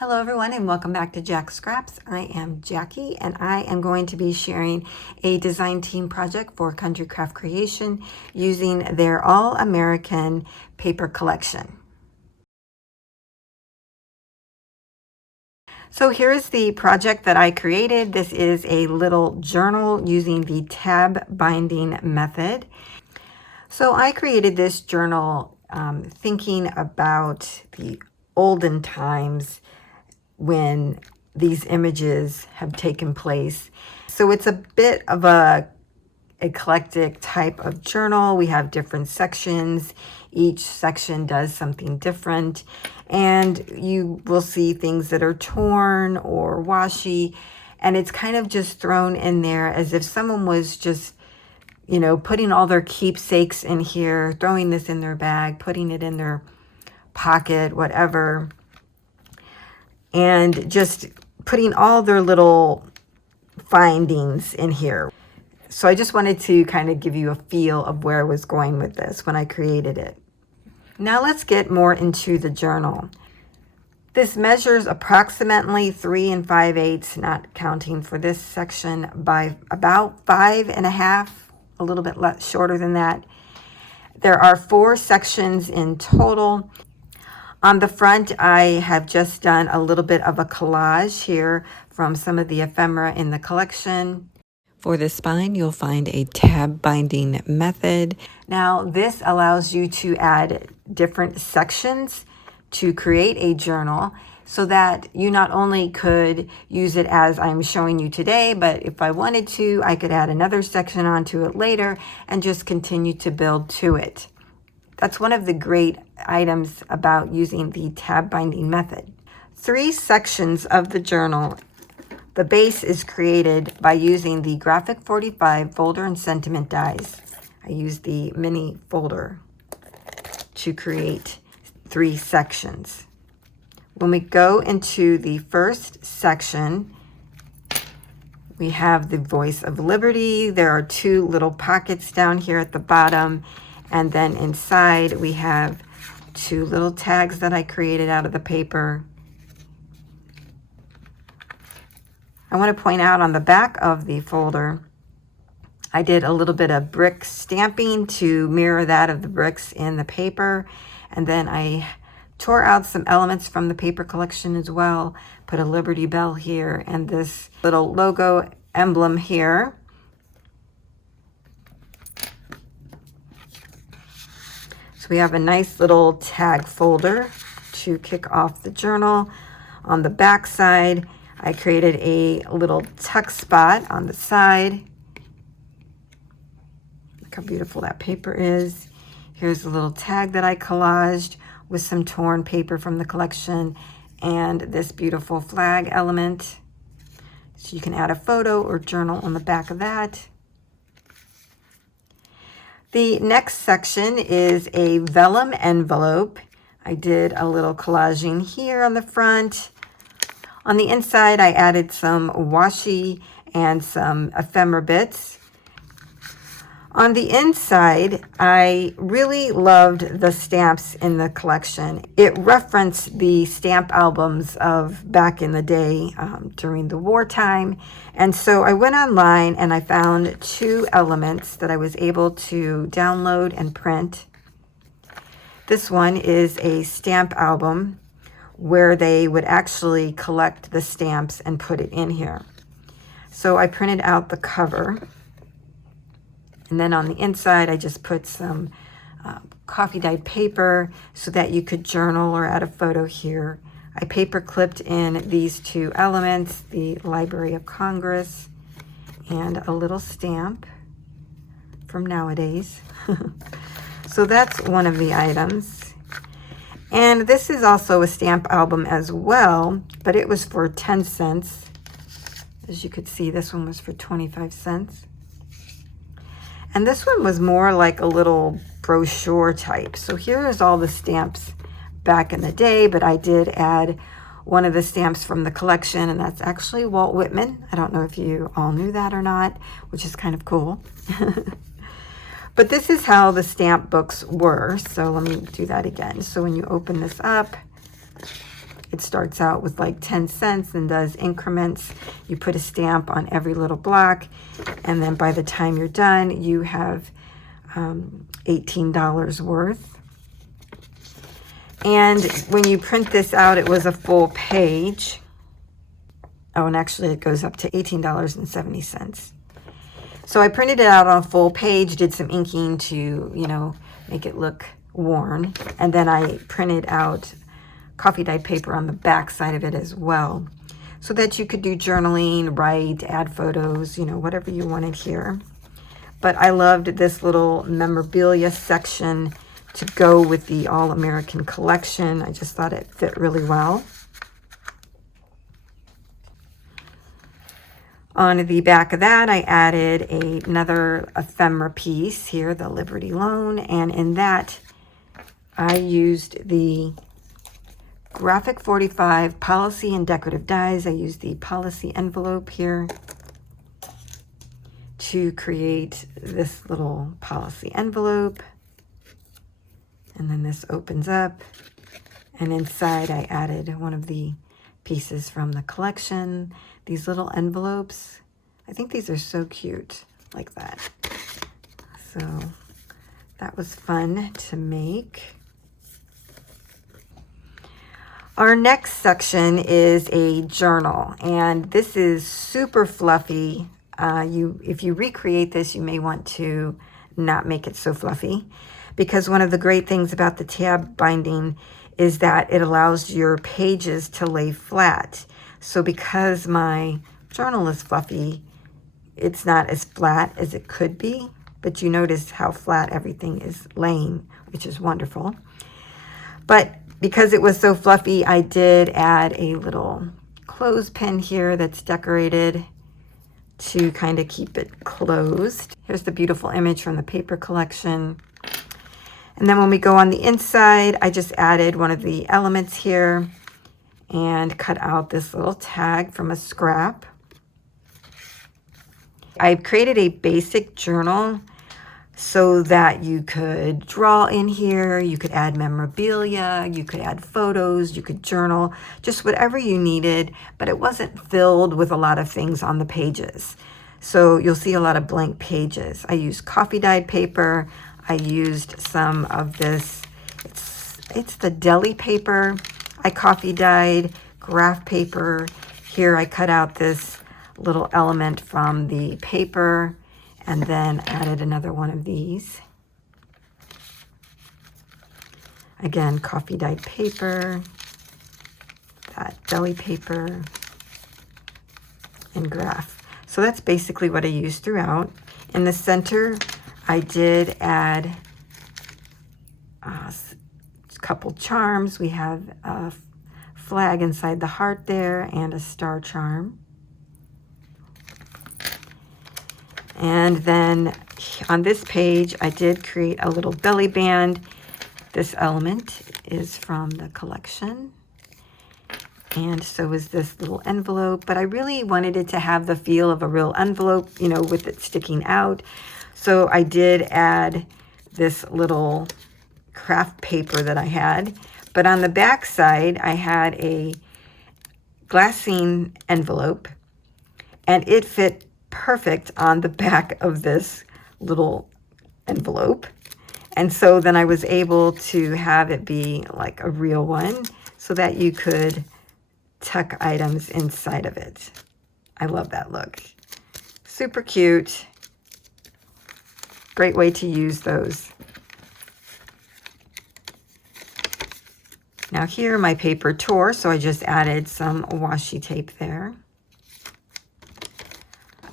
Hello everyone and welcome back to Jacqs Scraps. I am Jackie and I am going to be sharing a design team project for Country Craft Creation using their All-American paper collection. So here's the project that I created. This is a little journal using the tab binding method. So I created this journal thinking about the olden times when these images have taken place. So it's a bit of a eclectic type of journal. We have different sections. Each section does something different. And you will see things that are torn or washy. And it's kind of just thrown in there as if someone was just, you know, putting all their keepsakes in here, throwing this in their bag, putting it in their pocket, whatever, and just putting all their little findings in here. So I just wanted to kind of give you a feel of where I was going with this when I created it. Now let's get more into the journal. This measures approximately 3 5/8, not counting for this section, by about 5 1/2, a little bit less, shorter than that. There are 4 sections in total. On the front, I have just done a little bit of a collage here from some of the ephemera in the collection. For the spine, you'll find a tab binding method. Now, this allows you to add different sections to create a journal so that you not only could use it as I'm showing you today, but if I wanted to, I could add another section onto it later and just continue to build to it. That's one of the great items about using the tab binding method. 3 sections of the journal. The base is created by using the Graphic 45 folder and sentiment dies. I used the mini folder to create 3 sections. When we go into the first section, we have the Voice of Liberty. There are 2 little pockets down here at the bottom. And then inside we have 2 little tags that I created out of the paper. I want to point out on the back of the folder, I did a little bit of brick stamping to mirror that of the bricks in the paper. And then I tore out some elements from the paper collection as well, put a Liberty Bell here and this little logo emblem here. We have a nice little tag folder to kick off the journal. On the back side, I created a little tuck spot on the side. Look how beautiful that paper is. Here's a little tag that I collaged with some torn paper from the collection and this beautiful flag element. So you can add a photo or journal on the back of that. The next section is a vellum envelope. I did a little collaging here on the front. On the inside, I added some washi and some ephemera bits. On the inside, I really loved the stamps in the collection. It referenced the stamp albums of back in the day during the wartime. And so I went online and I found 2 elements that I was able to download and print. This one is a stamp album where they would actually collect the stamps and put it in here. So I printed out the cover. And then on the inside, I just put some coffee dyed paper so that you could journal or add a photo here. I paper clipped in these 2 elements, the Library of Congress and a little stamp from nowadays. So that's one of the items. And this is also a stamp album as well, but it was for 10 cents. As you could see, this one was for 25 cents. And this one was more like a little brochure type. So here is all the stamps back in the day, but I did add one of the stamps from the collection, and that's actually Walt Whitman. I don't know if you all knew that or not, which is kind of cool. But this is how the stamp books were. So let me do that again. So when you open this up, It starts out with like 10 cents and does increments. You put a stamp on every little block, and then by the time you're done, you have $18 worth. And when you print this out, it was a full page. Oh, and actually it goes up to $18.70. So I printed it out on a full page, did some inking to, you know, make it look worn. And then I printed out coffee dyed paper on the back side of it as well, so that you could do journaling, write, add photos, you know, whatever you wanted here. But I loved this little memorabilia section to go with the All-American collection. I just thought it fit really well. On the back of that, I added another ephemera piece here, the Liberty Loan, and in that, I used the Graphic 45 Policy and Decorative Dies. I used the policy envelope here to create this little policy envelope. And then this opens up, and inside I added one of the pieces from the collection. These little envelopes, I think these are so cute, like that. So that was fun to make. Our next section is a journal, and this is super fluffy. If you recreate this, you may want to not make it so fluffy, because one of the great things about the tab binding is that it allows your pages to lay flat. So because my journal is fluffy, it's not as flat as it could be, but you notice how flat everything is laying, which is wonderful. But because it was so fluffy, I did add a little clothespin here that's decorated to kind of keep it closed. Here's the beautiful image from the paper collection. And then when we go on the inside, I just added one of the elements here and cut out this little tag from a scrap. I created a basic journal so that you could draw in here, you could add memorabilia, you could add photos, you could journal, just whatever you needed, but it wasn't filled with a lot of things on the pages. So you'll see a lot of blank pages. I used coffee dyed paper. I used some of this, it's the deli paper. I coffee dyed graph paper. Here I cut out this little element from the paper and then added another one of these. Again, coffee dyed paper, that deli paper, and graph. So that's basically what I used throughout. In the center, I did add a couple charms. We have a flag inside the heart there and a star charm. And then on this page, I did create a little belly band. This element is from the collection. And so is this little envelope. But I really wanted it to have the feel of a real envelope, you know, with it sticking out. So I did add this little craft paper that I had. But on the back side, I had a glassine envelope. And it fit perfect on the back of this little envelope. And so then I was able to have it be like a real one so that you could tuck items inside of it. I love that look. Super cute. Great way to use those. Now here my paper tore, so I just added some washi tape there.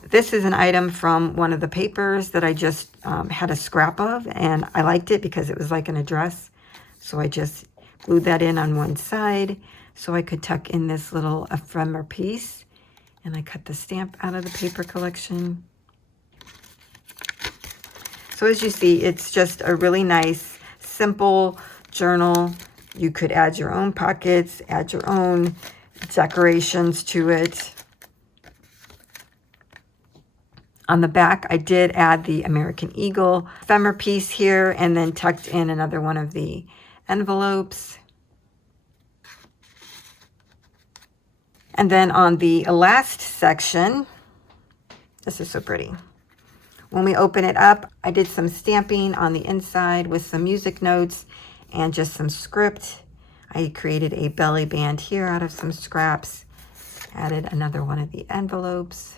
This is an item from one of the papers that I just had a scrap of, and I liked it because it was like an address. So I just glued that in on one side so I could tuck in this little ephemera piece. And I cut the stamp out of the paper collection. So as you see, it's just a really nice, simple journal. You could add your own pockets, add your own decorations to it. On the back, I did add the American Eagle ephemera piece here and then tucked in another one of the envelopes. And then on the last section, this is so pretty. When we open it up, I did some stamping on the inside with some music notes and just some script. I created a belly band here out of some scraps. Added another one of the envelopes.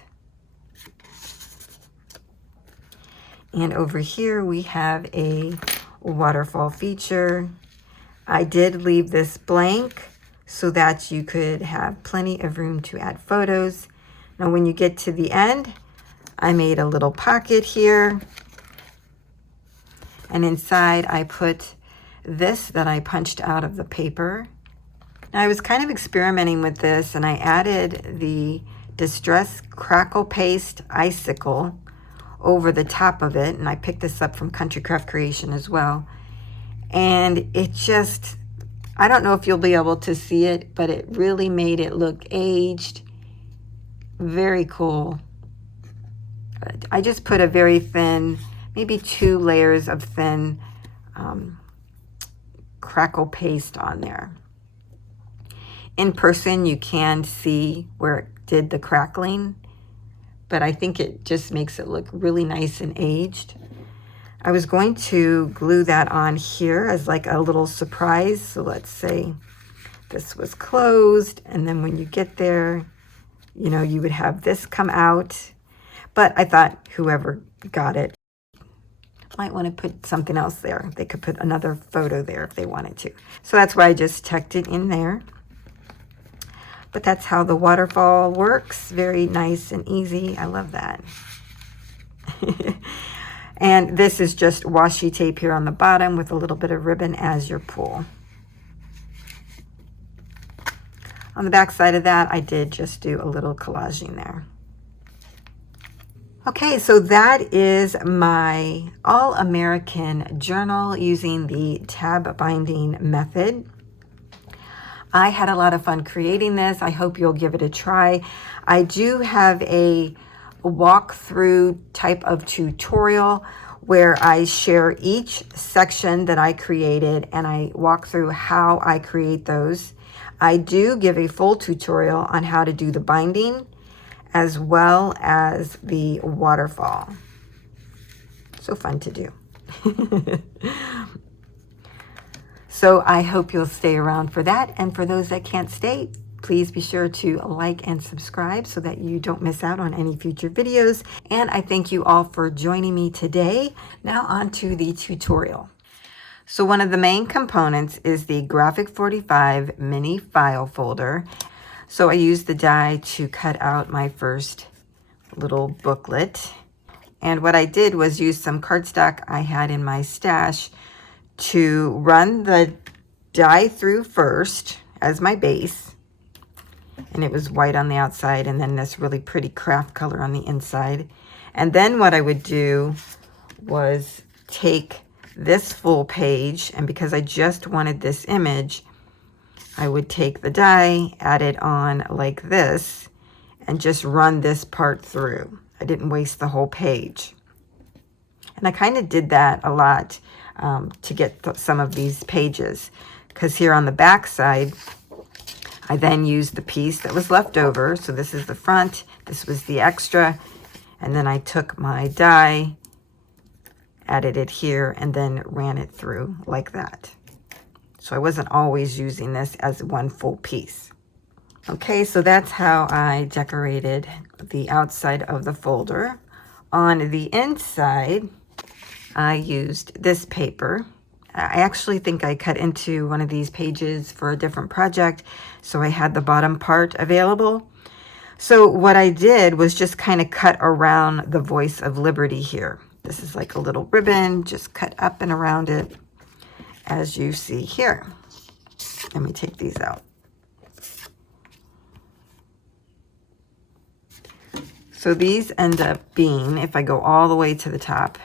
And over here we have a waterfall feature. I did leave this blank so that you could have plenty of room to add photos. Now when you get to the end, I made a little pocket here. And inside I put this that I punched out of the paper. Now I was kind of experimenting with this, and I added the Distress Crackle Paste Icicle over the top of it, and I picked this up from Country Craft Creation as well. And it just, I don't know if you'll be able to see it, but it really made it look aged. Very cool. I just put a very thin, maybe 2 layers of thin crackle paste on there. In person, you can see where it did the crackling, but I think it just makes it look really nice and aged. I was going to glue that on here as like a little surprise. So let's say this was closed, and then when you get there, you know, you would have this come out. But I thought whoever got it might want to put something else there. They could put another photo there if they wanted to. So that's why I just tucked it in there. But that's how the waterfall works. Very nice and easy. I love that. And this is just washi tape here on the bottom with a little bit of ribbon as your pull. On the back side of that, I did just do a little collaging there. Okay, so that is my All-American journal using the tab binding method. I had a lot of fun creating this. I hope you'll give it a try. I do have a walkthrough type of tutorial where I share each section that I created and I walk through how I create those. I do give a full tutorial on how to do the binding as well as the waterfall. So fun to do. So I hope you'll stay around for that. And for those that can't stay, please be sure to like and subscribe so that you don't miss out on any future videos. And I thank you all for joining me today. Now on to the tutorial. So one of the main components is the Graphic 45 mini file folder. So I used the die to cut out my first little booklet. And what I did was use some cardstock I had in my stash to run the die through first as my base. And it was white on the outside and then this really pretty craft color on the inside. And then what I would do was take this full page, and because I just wanted this image, I would take the die, add it on like this, and just run this part through. I didn't waste the whole page. And I kind of did that a lot to get some of these pages, because here on the back side, I then used the piece that was left over. So this is the front, this was the extra, and then I took my die, added it here, and then ran it through like that. So I wasn't always using this as one full piece. Okay, so that's how I decorated the outside of the folder. On the inside, I used this paper. I actually think I cut into one of these pages for a different project, so I had the bottom part available. So what I did was just kind of cut around the Voice of Liberty here. This is like a little ribbon, just cut up and around it, as you see here. Let me take these out. So these end up being, if I go all the way to the top,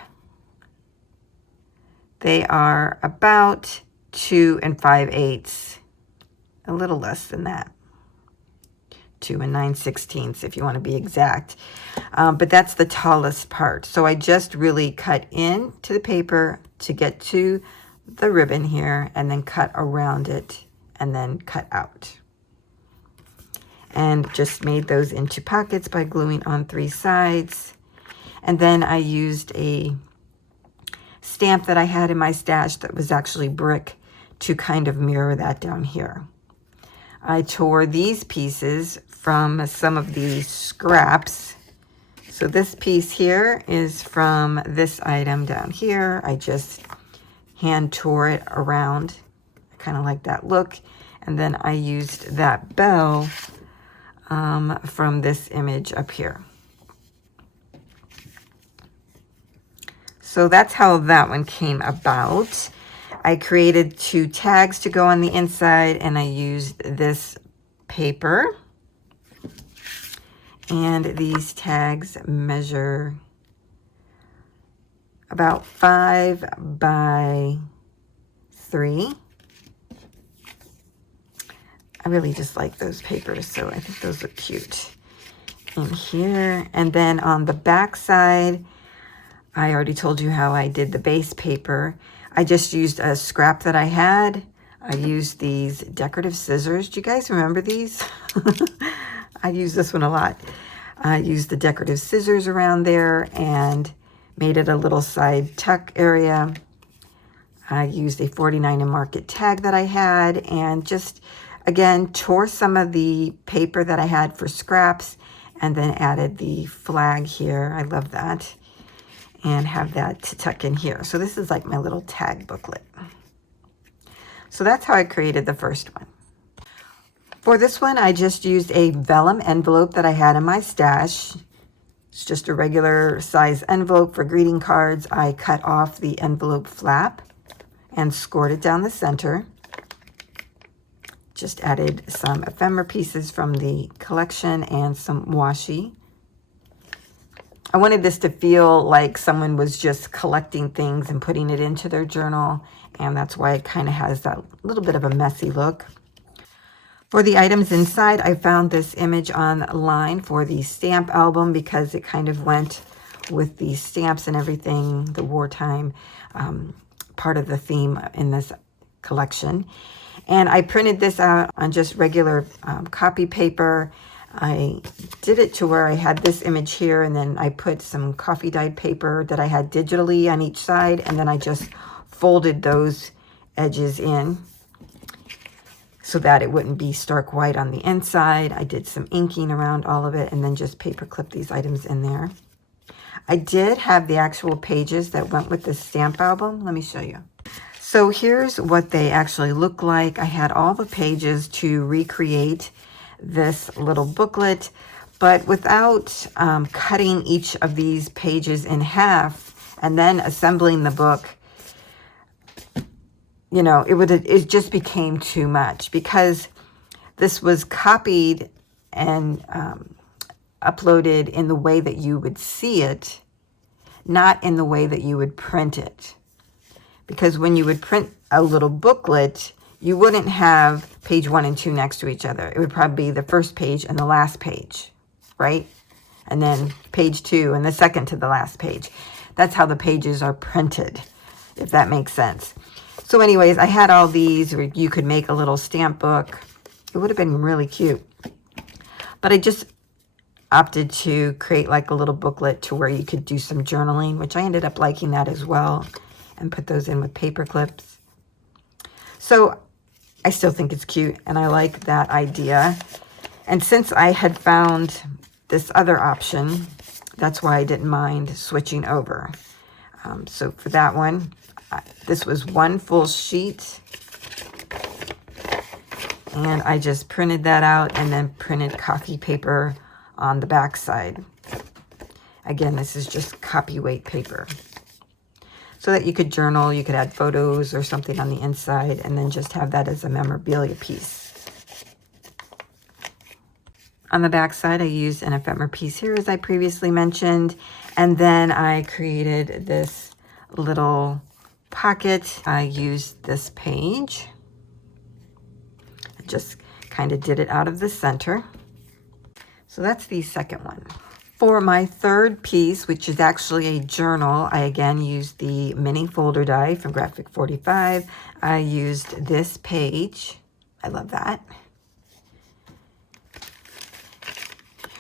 they are about 2 5/8, a little less than that. 2 9/16 if you want to be exact. But that's the tallest part. So I just really cut into the paper to get to the ribbon here, and then cut around it, and then cut out. and just made those into pockets by gluing on 3 sides. And then I used a stamp that I had in my stash that was actually brick to kind of mirror that down here. I tore these pieces from some of the scraps. So this piece here is from this item down here. I just hand tore it around. I kind of like that look. And then I used that bell from this image up here. So that's how that one came about. I created 2 tags to go on the inside, and I used this paper. And these tags measure about 5 by 3. I really just like those papers, so I think those look cute in here. And then on the back side, I already told you how I did the base paper. I just used a scrap that I had. I used these decorative scissors. Do you guys remember these? I use this one a lot. I used the decorative scissors around there and made it a little side tuck area. I used a 49 and market tag that I had and just, again, tore some of the paper that I had for scraps and then added the flag here. I love that. And have that to tuck in here. So this is like my little tag booklet. So that's how I created the first one. For this one, I just used a vellum envelope that I had in my stash. It's just a regular size envelope for greeting cards. I cut off the envelope flap and scored it down the center. Just added some ephemera pieces from the collection and some washi. I wanted this to feel like someone was just collecting things and putting it into their journal, and that's why it kind of has that little bit of a messy look. For the items inside, I found this image online for the stamp album because it kind of went with the stamps and everything, the wartime part of the theme in this collection. And I printed this out on just regular copy paper. I did it to where I had this image here, and then I put some coffee dyed paper that I had digitally on each side, and then I just folded those edges in so that it wouldn't be stark white on the inside. I did some inking around all of it and then just paper clipped these items in there. I did have the actual pages that went with the stamp album. Let me show you. So here's what they actually look like. I had all the pages to recreate this little booklet, but without cutting each of these pages in half and then assembling the book, you know, it just became too much because this was copied and uploaded in the way that you would see it, not in the way that you would print it. Because when you would print a little booklet, you wouldn't have page 1 and 2 next to each other. It would probably be the first page and the last page, right? And then page 2 and the second to the last page. That's how the pages are printed, if that makes sense. So anyways, I had all these where you could make a little stamp book. It would have been really cute. But I just opted to create like a little booklet to where you could do some journaling, which I ended up liking that as well, and put those in with paper clips. So I still think it's cute, and I like that idea. And since I had found this other option, that's why I didn't mind switching over. So for that one, this was one full sheet, and I just printed that out and then printed coffee paper on the back side. Again, this is just copy weight paper. So that you could journal, you could add photos or something on the inside and then just have that as a memorabilia piece. On the back side, I used an ephemera piece here, as I previously mentioned. And then I created this little pocket. I used this page. I just kind of did it out of the center. So that's the second one. For my third piece, which is actually a journal, I again used the mini folder die from Graphic 45. I used this page. I love that.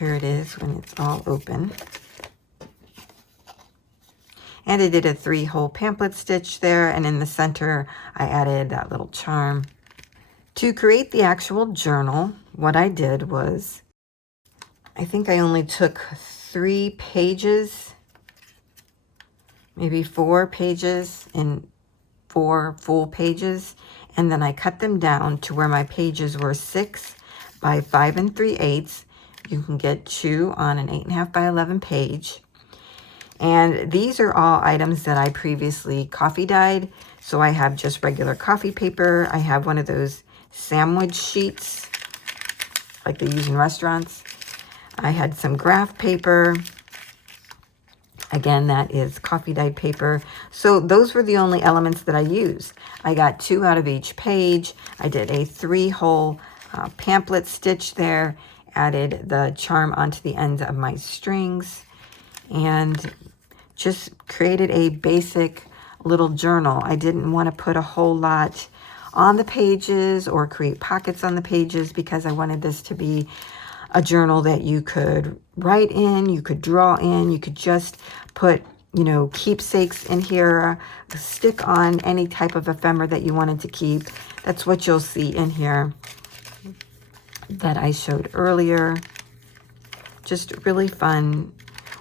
Here it is when it's all open. And I did a 3-hole pamphlet stitch there, and in the center I added that little charm. To create the actual journal, what I did was, I think I only took 3 pages, maybe 4 pages in 4 full pages, and then I cut them down to where my pages were 6 by 5 3/8. You can get 2 on an 8.5 by 11 page. And these are all items that I previously coffee dyed. So I have just regular coffee paper. I have one of those sandwich sheets like they use in restaurants. I had some graph paper. Again, that is coffee dyed paper. So those were the only elements that I used. I got 2 out of each page. I did a 3-hole pamphlet stitch there, added the charm onto the ends of my strings, and just created a basic little journal. I didn't want to put a whole lot on the pages or create pockets on the pages because I wanted this to be a journal that you could write in, you could draw in, you could just put, you know, keepsakes in here, stick on any type of ephemera that you wanted to keep. That's what you'll see in here that I showed earlier. Just really fun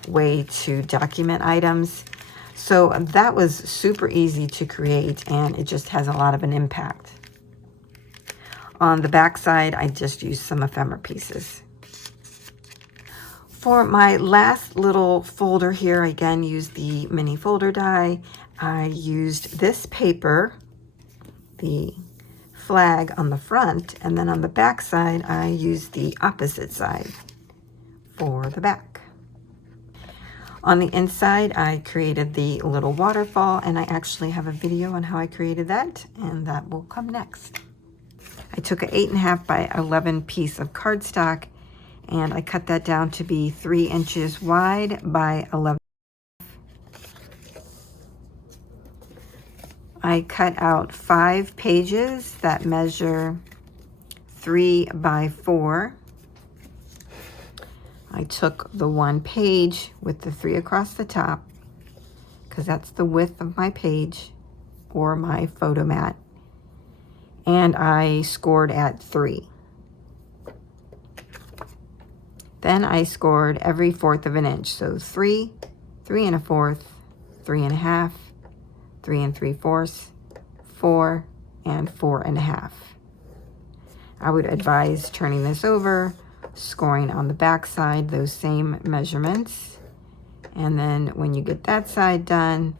way to document items. So that was super easy to create, and it just has a lot of an impact. On the back side, I just used some ephemera pieces. For my last little folder here, I again used the mini folder die. I used this paper, the flag on the front, and then on the back side, I used the opposite side for the back. On the inside, I created the little waterfall, and I actually have a video on how I created that, and that will come next. I took an 8.5 by 11 piece of cardstock, and I cut that down to be 3 inches wide by 11. I cut out 5 pages that measure 3 by 4. I took the 1 page with the 3 across the top, because that's the width of my page or my photo mat, and I scored at 3. Then I scored every 1/4 of an inch, so 3, 3 1/4, 3 1/2, 3 3/4, 4, and 4 1/2. I would advise turning this over, scoring on the back side those same measurements, and then when you get that side done,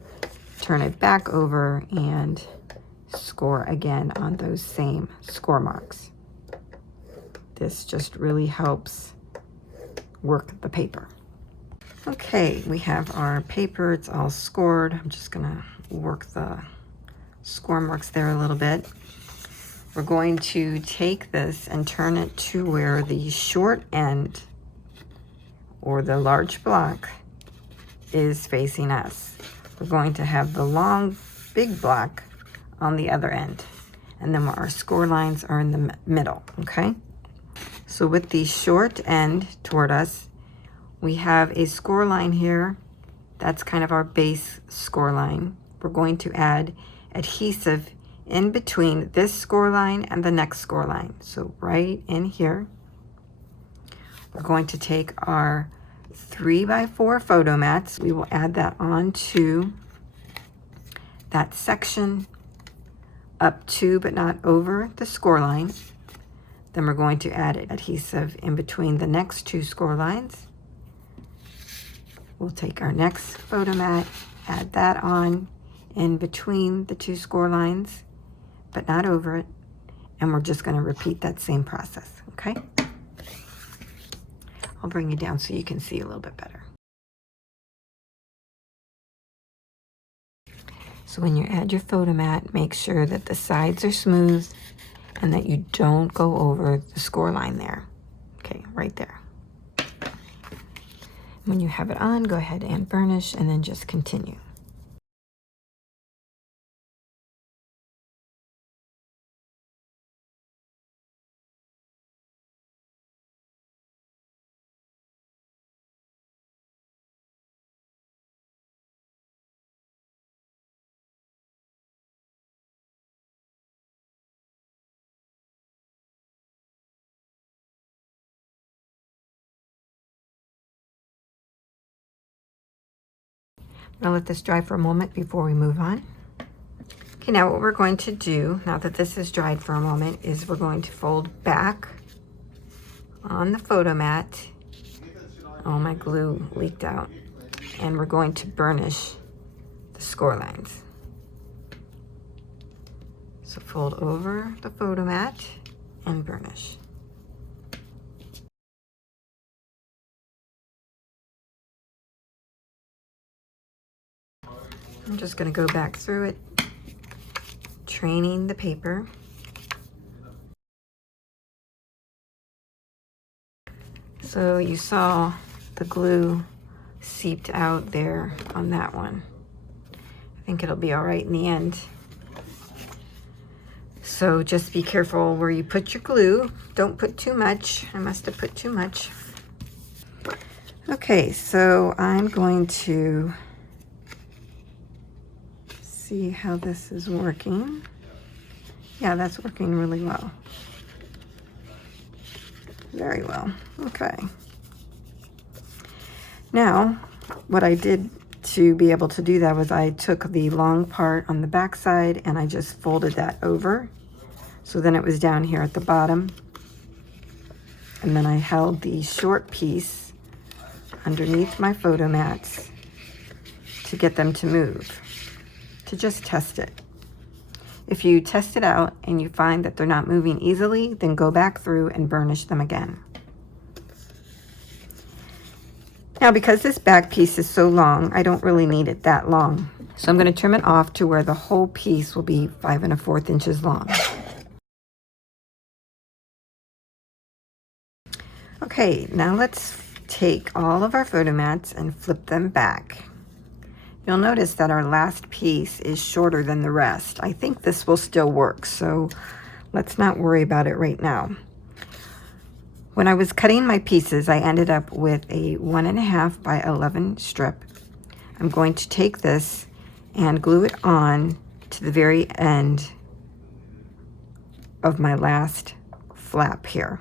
turn it back over and score again on those same score marks. This just really helps work the paper. Okay, we have our paper. It's all scored. I'm just gonna work the score marks there a little bit. We're going to take this and turn it to where the short end or the large block is facing us. We're going to have the long big block on the other end, and then our score lines are in the middle. Okay, so with the short end toward us, we have a score line here. That's kind of our base score line. We're going to add adhesive in between this score line and the next score line. So right in here, we're going to take our 3 by 4 photo mats. We will add that onto that section up to but not over the score line. Then we're going to add adhesive in between the next 2 score lines. We'll take our next photo mat, add that on in between the 2 score lines, but not over it. And we're just going to repeat that same process, okay? I'll bring you down so you can see a little bit better. So when you add your photo mat, make sure that the sides are smooth and that you don't go over the score line there. Okay, right there. When you have it on, go ahead and burnish and then just continue. I'll let this dry for a moment before we move on. Okay, now what we're going to do, now that this has dried for a moment, is we're going to fold back on the photo mat. Oh, my glue leaked out. And we're going to burnish the score lines. So fold over the photo mat and burnish. I'm just going to go back through it, training the paper. So you saw the glue seeped out there on that one. I think it'll be all right in the end. So just be careful where you put your glue. Don't put too much. I must have put too much. Okay, so I'm going to see how this is working. Yeah, that's working really well. Very well. Okay. Now, what I did to be able to do that was I took the long part on the back side and I just folded that over. So then it was down here at the bottom. And then I held the short piece underneath my photo mats to get them to move, to just test it. If you test it out and you find that they're not moving easily, then go back through and burnish them again. Now, because this back piece is so long, I don't really need it that long. So I'm going to trim it off to where the whole piece will be 5 1/4 inches long. Okay, now let's take all of our photo mats and flip them back. You'll notice that our last piece is shorter than the rest. I think this will still work, so let's not worry about it right now. When I was cutting my pieces, I ended up with a 1.5 by 11 strip. I'm going to take this and glue it on to the very end of my last flap here.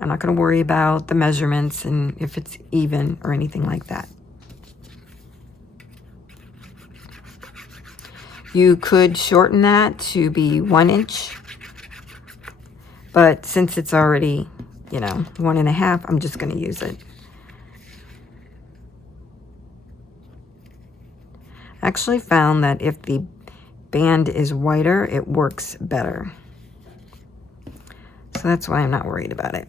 I'm not going to worry about the measurements and if it's even or anything like that. You could shorten that to be 1 inch, but since it's already, 1.5, I'm just going to use it. I actually found that if the band is wider, it works better. So that's why I'm not worried about it.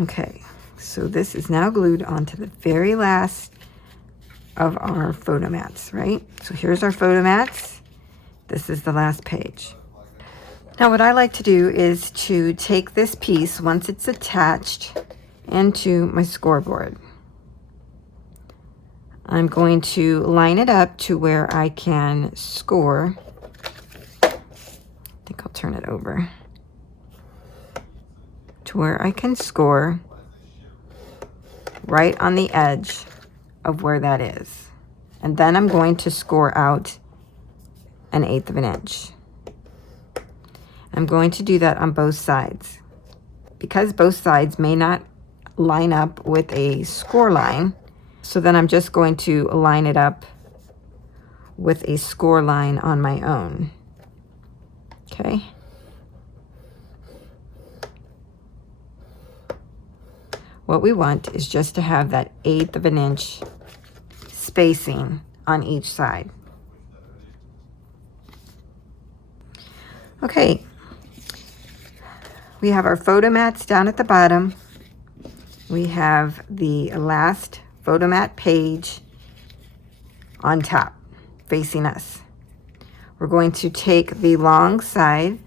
Okay, so this is now glued onto the very last of our photo mats, right? So here's our photo mats. This is the last page. Now what I like to do is to take this piece once it's attached into my scoreboard. I'm going to line it up to where I can score. I think I'll turn it over. To where I can score right on the edge of where that is. And then I'm going to score out 1/8 of an inch. I'm going to do that on both sides. Because both sides may not line up with a score line, so then I'm just going to line it up with a score line on my own. Okay. What we want is just to have that 1/8 of an inch spacing on each side. Okay, we have our photo mats down at the bottom. We have the last photo mat page on top, facing us. We're going to take the long side.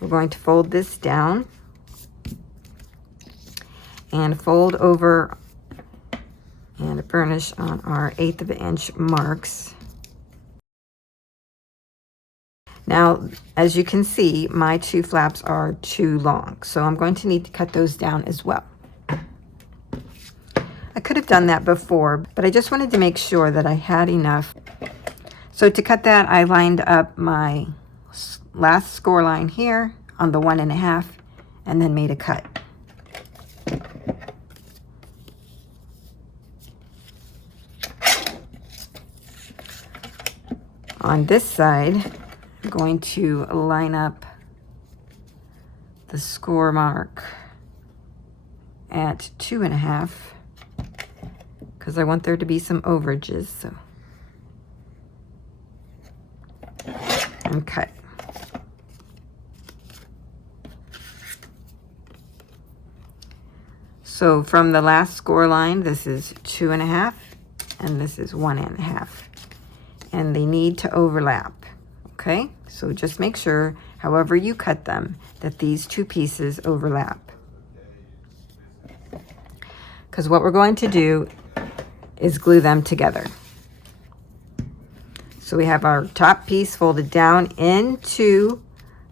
We're going to fold this down and fold over and burnish on our 1/8 of an inch marks. Now, as you can see, my 2 flaps are too long, so I'm going to need to cut those down as well. I could have done that before, but I just wanted to make sure that I had enough. So to cut that, I lined up my last score line here on the 1.5 and then made a cut. On this side, I'm going to line up the score mark at 2.5 because I want there to be some overages. So, and cut. So from the last score line, this is 2.5 and this is 1.5. And they need to overlap, okay? So just make sure, however you cut them, that these two pieces overlap. Because what we're going to do is glue them together. So we have our top piece folded down into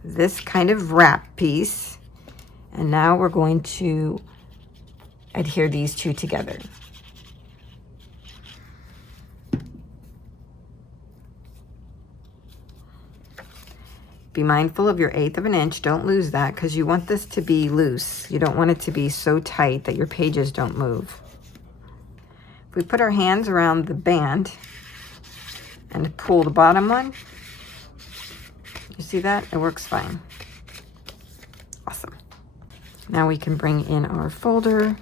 this kind of wrap piece. And now we're going to adhere these two together. Be mindful of your 1/8 of an inch. Don't lose that because you want this to be loose. You don't want it to be so tight that your pages don't move. If we put our hands around the band and pull the bottom one, you see that? It works fine. Awesome. Now we can bring in our folder.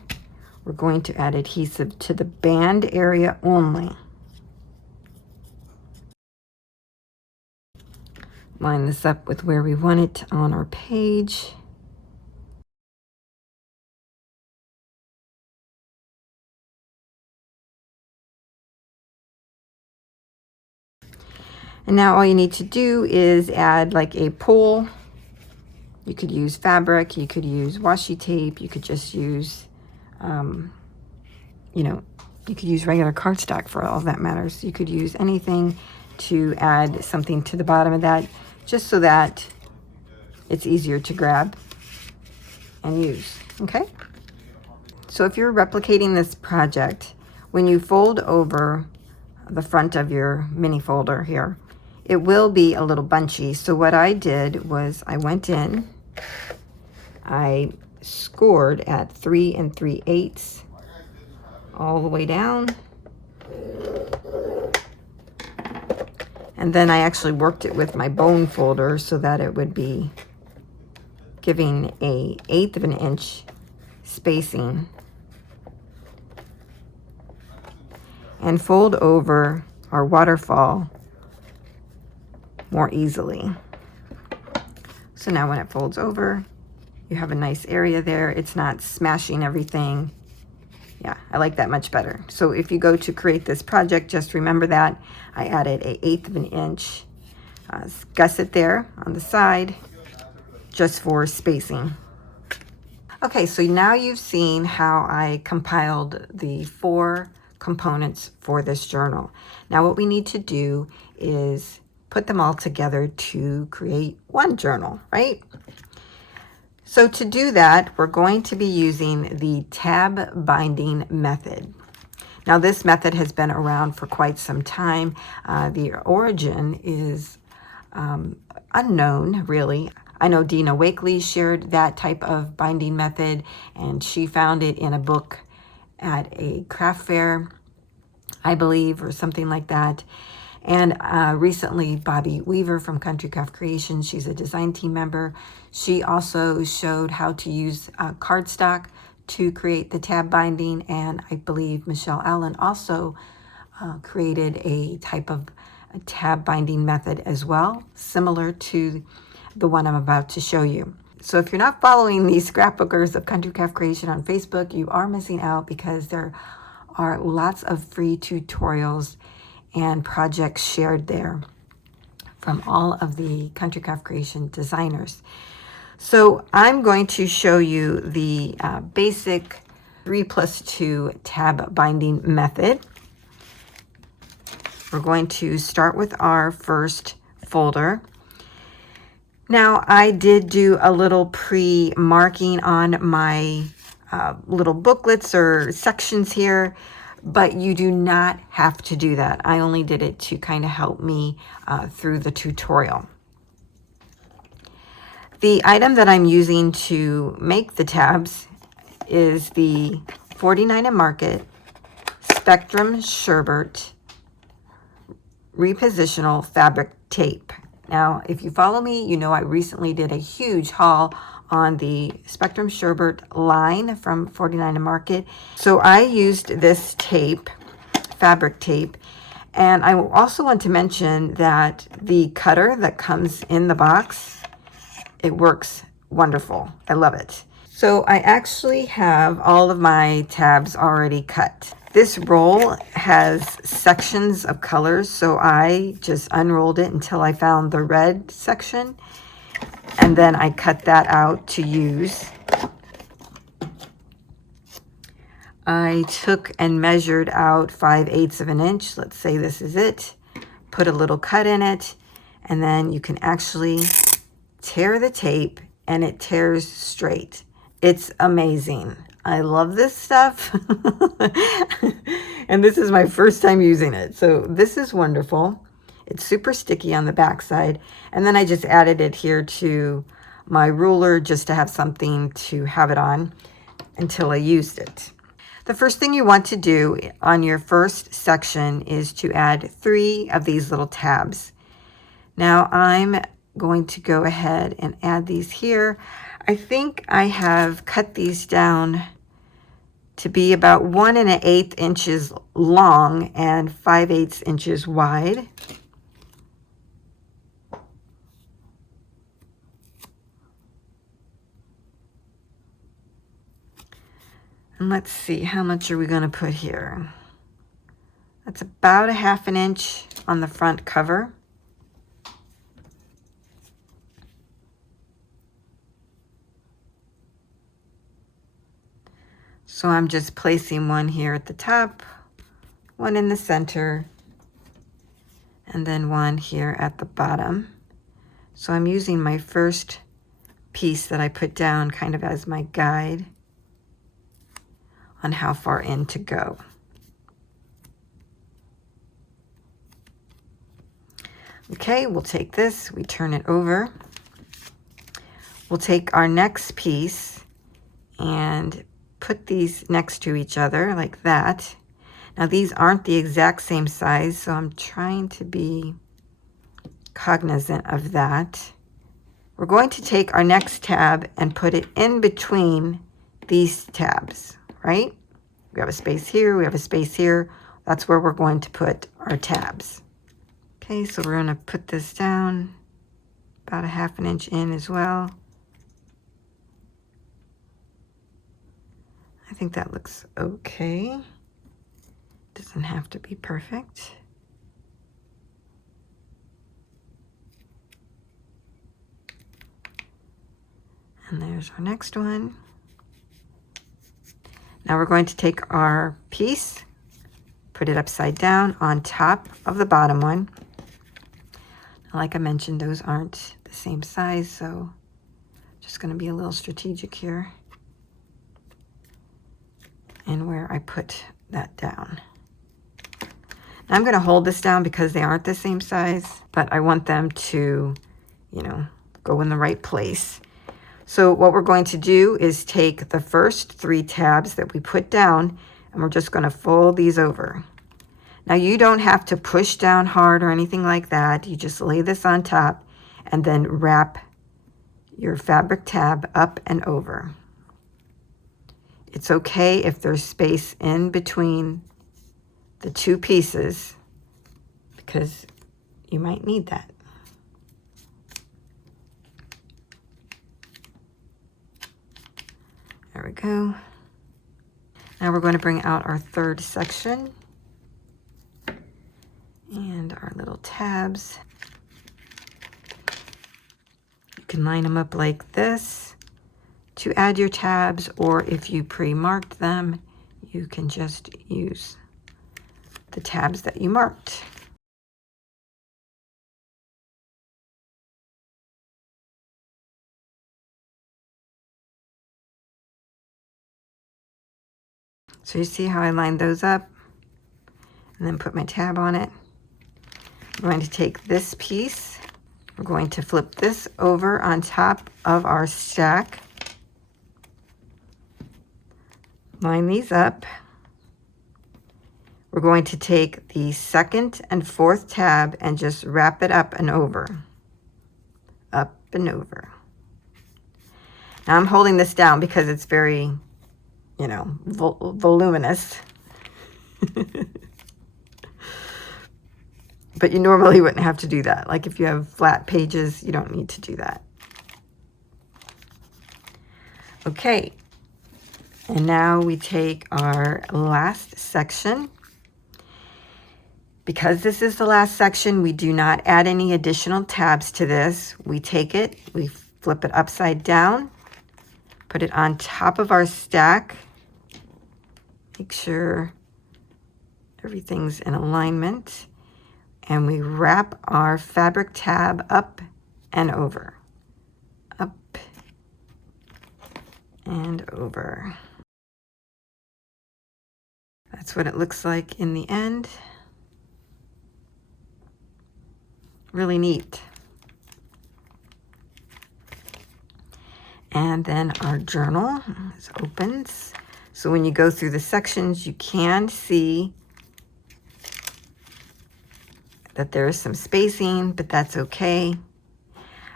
We're going to add adhesive to the band area only. Line this up with where we want it on our page. And now all you need to do is add like a pull. You could use fabric, you could use washi tape, you could just use, you know, you could use regular cardstock for all that matters. You could use anything to add something to the bottom of that, just so that it's easier to grab and use, okay? So if you're replicating this project, when you fold over the front of your mini folder here, it will be a little bunchy. So what I did was I went in, I scored at 3 3/8 all the way down. And then I actually worked it with my bone folder so that it would be giving a 1/8 of an inch spacing. And fold over our waterfall more easily. So now when it folds over, you have a nice area there. It's not smashing everything. Yeah, I like that much better. So if you go to create this project, just remember that I added a 1/8 of an inch gusset there on the side just for spacing. Okay, so now you've seen how I compiled the 4 components for this journal. Now what we need to do is put them all together to create one journal, right? So to do that, we're going to be using the tab binding method. Now this method has been around for quite some time. The origin is unknown, really. I know Dina Wakely shared that type of binding method, and she found it in a book at a craft fair, I believe, or something like that. And recently, Bobbie Weaver from Country Craft Creations, she's a design team member. She also showed how to use cardstock to create the tab binding. And I believe Michelle Allen also created a type of a tab binding method as well, similar to the one I'm about to show you. So if you're not following the scrapbookers of Country Craft Creation on Facebook, you are missing out because there are lots of free tutorials and projects shared there from all of the Country Craft Creation designers. So I'm going to show you the basic 3+2 tab binding method. We're going to start with our first folder. Now I did do a little pre-marking on my little booklets or sections here, but you do not have to do that. I only did it to kind of help me through the tutorial. The item that I'm using to make the tabs is the 49 & Market Spectrum Sherbert Repositional Fabric Tape. Now, if you follow me, you know I recently did a huge haul on the Spectrum Sherbert line from 49 & Market. So I used this tape, fabric tape, and I also want to mention that the cutter that comes in the box, it works wonderful. I love it. So I actually have all of my tabs already cut. This roll has sections of colors, so I just unrolled it until I found the red section, and then I cut that out to use. I took and measured out 5/8 of an inch. Let's say this is it. Put a little cut in it, and then you can actually tear the tape and it tears straight. It's amazing. I love this stuff. And this is my first time using it. So this is wonderful. It's super sticky on the back side. And then I just added it here to my ruler just to have something to have it on until I used it. The first thing you want to do on your first section is to add 3 of these little tabs. Now I'm going to go ahead and add these here. I think I have cut these down to be about 1 1/8 inches long and 5/8 inches wide. And let's see, how much are we going to put here? That's about 1/2 inch on the front cover. So I'm just placing one here at the top, one in the center, and then one here at the bottom. So I'm using my first piece that I put down kind of as my guide on how far in to go. Okay, we'll take this, we turn it over. We'll take our next piece and put these next to each other like that. Now these aren't the exact same size, so I'm trying to be cognizant of that. We're going to take our next tab and put it in between these tabs, right? We have a space here, we have a space here. That's where we're going to put our tabs. Okay, so we're going to put this down about 1/2 inch in as well. I think that looks okay. Doesn't have to be perfect. And there's our next one. Now we're going to take our piece, put it upside down on top of the bottom one. Like I mentioned, those aren't the same size, so just going to be a little strategic here and where I put that down. Now I'm going to hold this down because they aren't the same size, but I want them to, you know, go in the right place. So what we're going to do is take the first 3 tabs that we put down, and we're just going to fold these over. Now you don't have to push down hard or anything like that. You just lay this on top and then wrap your fabric tab up and over. It's okay if there's space in between the 2 pieces because you might need that. There we go. Now we're going to bring out our 3rd section and our little tabs. You can line them up like this to add your tabs, or if you pre-marked them, you can just use the tabs that you marked. So you see how I lined those up and then put my tab on it. I'm going to take this piece We're going to flip this over on top of our stack. Line these up. We're going to take the second and fourth tab and just wrap it up and over. Up and over. Now I'm holding this down because it's very, you know, voluminous. But you normally wouldn't have to do that. Like if you have flat pages, you don't need to do that. Okay. And now we take our last section. Because this is the last section, we do not add any additional tabs to this. We take it, we flip it upside down, put it on top of our stack. Make sure everything's in alignment. And we wrap our fabric tab up and over. Up and over. That's what it looks like in the end. Really neat. And then our journal opens. So when you go through the sections, you can see that there is some spacing, but that's okay.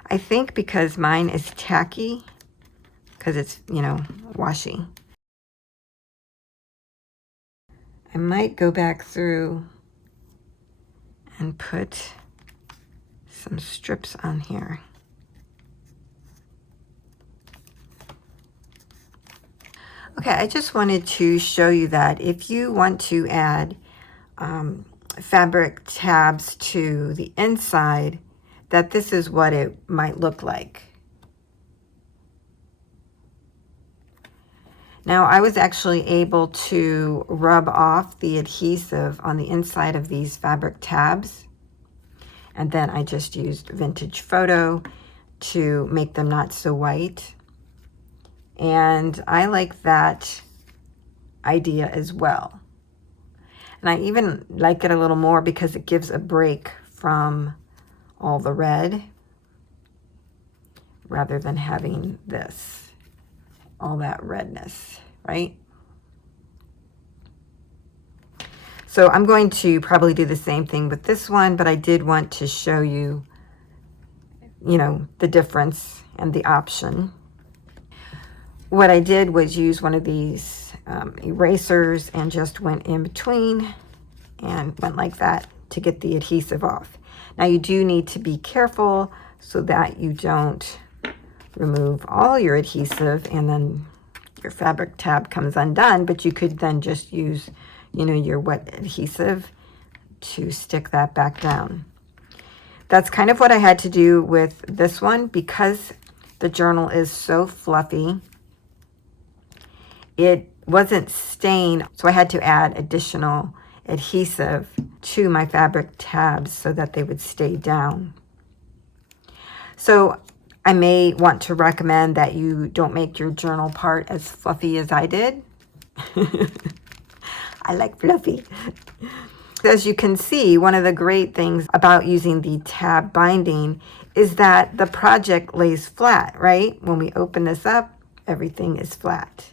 I think because mine is tacky, because it's, you know, washi. I might go back through and put some strips on here. Okay, I just wanted to show you that if you want to add fabric tabs to the inside, that this is what it might look like. Now I was actually able to rub off the adhesive on the inside of these fabric tabs, and then I just used Vintage Photo to make them not so white. And I like that idea as well. And I even like it a little more because it gives a break from all the red rather than having this, all that redness, right? So I'm going to probably do the same thing with this one, but I did want to show you, you know, the difference and the option. What I did was use one of these erasers and just went in between and went like that to get the adhesive off. Now you do need to be careful so that you don't remove all your adhesive and then your fabric tab comes undone, but you could then just use, you know, your wet adhesive to stick that back down. That's kind of what I had to do with this one because the journal is so fluffy. It wasn't stained, so I had to add additional adhesive to my fabric tabs so that they would stay down. So I may want to recommend that you don't make your journal part as fluffy as I did. I like fluffy. As you can see, one of the great things about using the tab binding is that the project lays flat, right? When we open this up, everything is flat.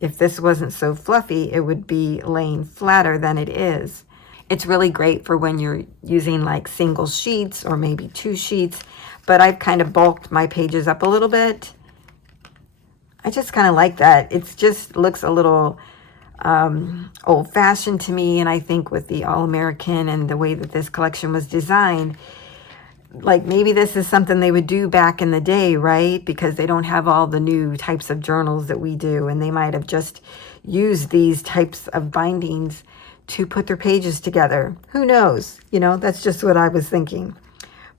If this wasn't so fluffy, it would be laying flatter than it is. It's really great for when you're using like single sheets or maybe 2 sheets, but I've kind of bulked my pages up a little bit. I just kind of like that. It just looks a little old-fashioned to me, and I think with the All-American and the way that this collection was designed, like maybe this is something they would do back in the day, right? Because they don't have all the new types of journals that we do, and they might have just used these types of bindings to put their pages together. Who knows? You know, that's just what I was thinking.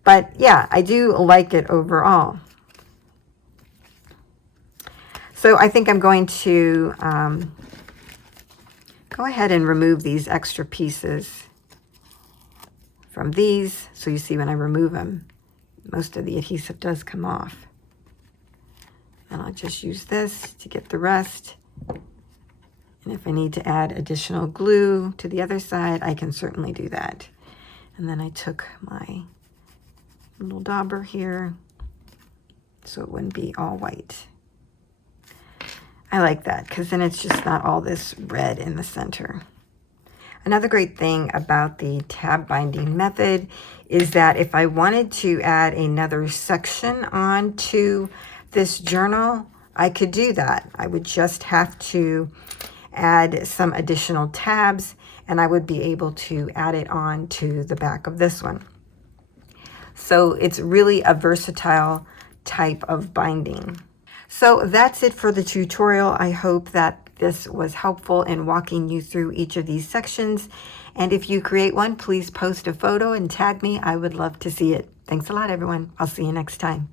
But yeah, I do like it overall. So I think I'm going to go ahead and remove these extra pieces from these. So you see when I remove them, most of the adhesive does come off. And I'll just use this to get the rest. And if I need to add additional glue to the other side, I can certainly do that. And then I took my little dauber here so it wouldn't be all white. I like that because then it's just not all this red in the center. Another great thing about the tab binding method is that if I wanted to add another section onto this journal, I could do that. I would just have to add some additional tabs and I would be able to add it on to the back of this one. So it's really a versatile type of binding. So that's it for the tutorial. I hope that this was helpful in walking you through each of these sections. And if you create one, please post a photo and tag me. I would love to see it. Thanks a lot, everyone. I'll see you next time.